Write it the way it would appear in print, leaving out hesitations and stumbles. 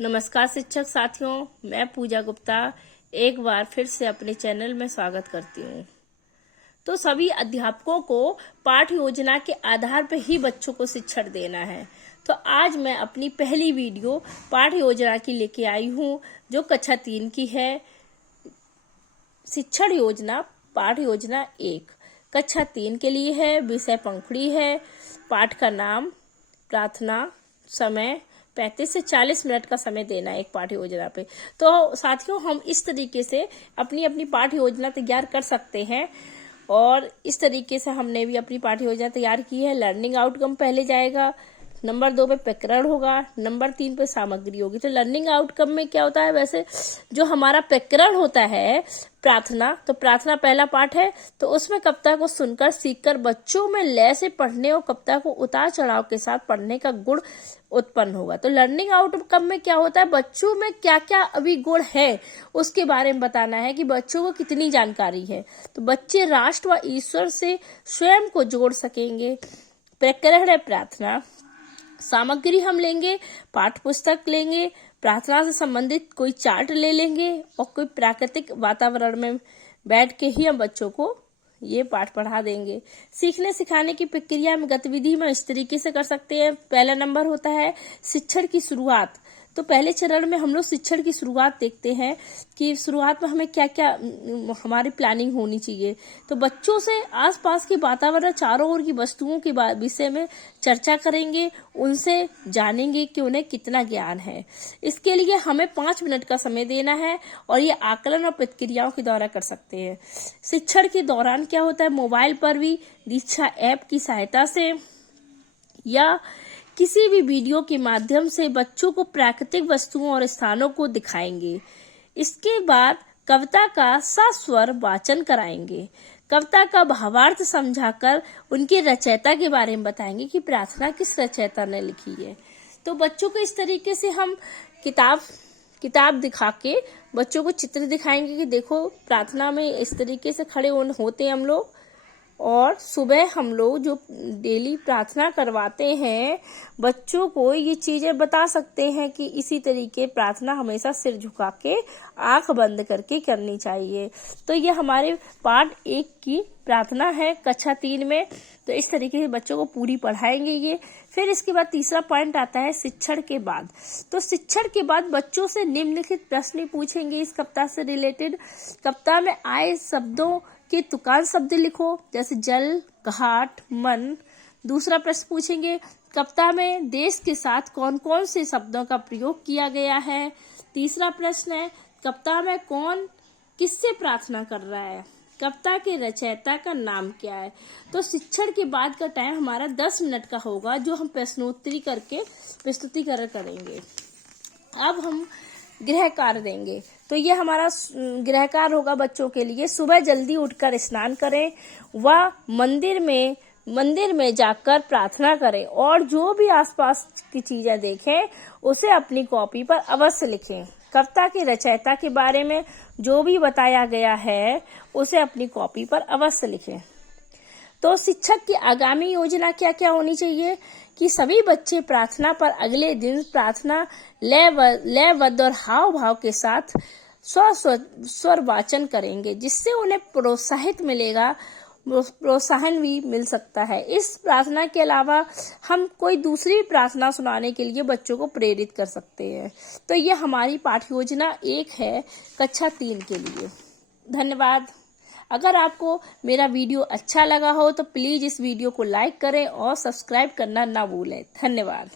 नमस्कार शिक्षक साथियों, मैं पूजा गुप्ता एक बार फिर से अपने चैनल में स्वागत करती हूँ। तो सभी अध्यापकों को पाठ योजना के आधार पर ही बच्चों को शिक्षण देना है। तो आज मैं अपनी पहली वीडियो पाठ योजना की लेके आई हूँ, जो कक्षा 3 की है। शिक्षण योजना पाठ योजना 1 कक्षा 3 के लिए है। विषय पंखुड़ी है। पाठ का नाम प्रार्थना। समय 35 से 40 मिनट का समय देना है एक पाठ योजना पे। तो साथियों, हम इस तरीके से अपनी अपनी पाठ योजना तैयार कर सकते हैं और इस तरीके से हमने भी अपनी पाठ योजना तैयार की है। लर्निंग आउटकम पहले जाएगा, नंबर 2 पे प्रकरण होगा, नंबर 3 पे सामग्री होगी। तो लर्निंग आउटकम में क्या होता है, वैसे जो हमारा प्रकरण होता है प्रार्थना, तो प्रार्थना पहला पाठ है। तो उसमें कविता को सुनकर सीखकर बच्चों में लय से पढ़ने और कविता को उतार चढ़ाव के साथ पढ़ने का गुण उत्पन्न होगा। तो लर्निंग आउटकम में क्या होता है, बच्चों में क्या क्या अभी गुण है उसके बारे में बताना है कि बच्चों को कितनी जानकारी है। तो बच्चे राष्ट्र व ईश्वर से स्वयं को जोड़ सकेंगे। प्रकरण है प्रार्थना। सामग्री हम लेंगे, पाठ पुस्तक लेंगे, प्रार्थना से संबंधित कोई चार्ट ले लेंगे और कोई प्राकृतिक वातावरण में बैठ के ही हम बच्चों को ये पाठ पढ़ा देंगे। सीखने सिखाने की प्रक्रिया में गतिविधि में इस तरीके से कर सकते हैं। पहला नंबर होता है शिक्षण की शुरुआत। तो पहले चरण में हम लोग शिक्षण की शुरुआत देखते हैं कि शुरुआत में हमें क्या क्या हमारी प्लानिंग होनी चाहिए। तो बच्चों से आसपास के वातावरण, चारों ओर की वस्तुओं के विषय में चर्चा करेंगे, उनसे जानेंगे कि उन्हें कितना ज्ञान है। इसके लिए हमें 5 मिनट का समय देना है और ये आकलन और प्रतिक्रियाओं के द्वारा कर सकते हैं। शिक्षण के दौरान क्या होता है, मोबाइल पर भी दीक्षा ऐप की सहायता से या किसी भी वीडियो के माध्यम से बच्चों को प्राकृतिक वस्तुओं और स्थानों को दिखाएंगे। इसके बाद कविता का सस्वर वाचन कराएंगे। कविता का भावार्थ समझाकर उनके रचयिता के बारे में बताएंगे कि प्रार्थना किस रचयिता ने लिखी है। तो बच्चों को इस तरीके से हम किताब दिखा के बच्चों को चित्र दिखाएंगे कि देखो प्रार्थना में इस तरीके से खड़े होते हैं हम लोग। और सुबह हम लोग जो डेली प्रार्थना करवाते हैं बच्चों को, ये चीजें बता सकते हैं कि इसी तरीके प्रार्थना हमेशा सिर झुका के आंख बंद करके करनी चाहिए। तो ये हमारे पाठ 1 की प्रार्थना है कक्षा 3 में। तो इस तरीके से बच्चों को पूरी पढ़ाएंगे ये। फिर इसके बाद तीसरा पॉइंट आता है शिक्षण के बाद। तो शिक्षण के बाद बच्चों से निम्नलिखित प्रश्न पूछेंगे इस कविता से रिलेटेड। कविता में आए शब्दों के तुकान शब्द लिखो, जैसे जल, घाट, मन। दूसरा प्रश्न पूछेंगे, कविता में देश के साथ कौन कौन से शब्दों का प्रयोग किया गया है। तीसरा प्रश्न है, कविता में कौन किससे प्रार्थना कर रहा है। कविता के रचयिता का नाम क्या है। तो शिक्षण के बाद का टाइम हमारा 10 मिनट का होगा, जो हम प्रश्नोत्तरी करके प्रस्तुतिकरण करेंगे। अब हम गृह कार्य देंगे। तो ये हमारा गृह कार्य होगा बच्चों के लिए। सुबह जल्दी उठकर स्नान करें व मंदिर में जाकर प्रार्थना करें और जो भी आसपास की चीजें देखें उसे अपनी कॉपी पर अवश्य लिखें। कविता के रचयिता के बारे में जो भी बताया गया है उसे अपनी कॉपी पर अवश्य लिखें। तो शिक्षक की आगामी योजना क्या क्या होनी चाहिए कि सभी बच्चे प्रार्थना पर अगले दिन प्रार्थना लयबद्ध और हाव भाव के साथ स्वर वाचन करेंगे, जिससे उन्हें प्रोत्साहन भी मिल सकता है। इस प्रार्थना के अलावा हम कोई दूसरी प्रार्थना सुनाने के लिए बच्चों को प्रेरित कर सकते हैं। तो ये हमारी पाठ योजना 1 है कक्षा 3 के लिए। धन्यवाद। अगर आपको मेरा वीडियो अच्छा लगा हो तो प्लीज इस वीडियो को लाइक करें और सब्सक्राइब करना ना भूलें। धन्यवाद।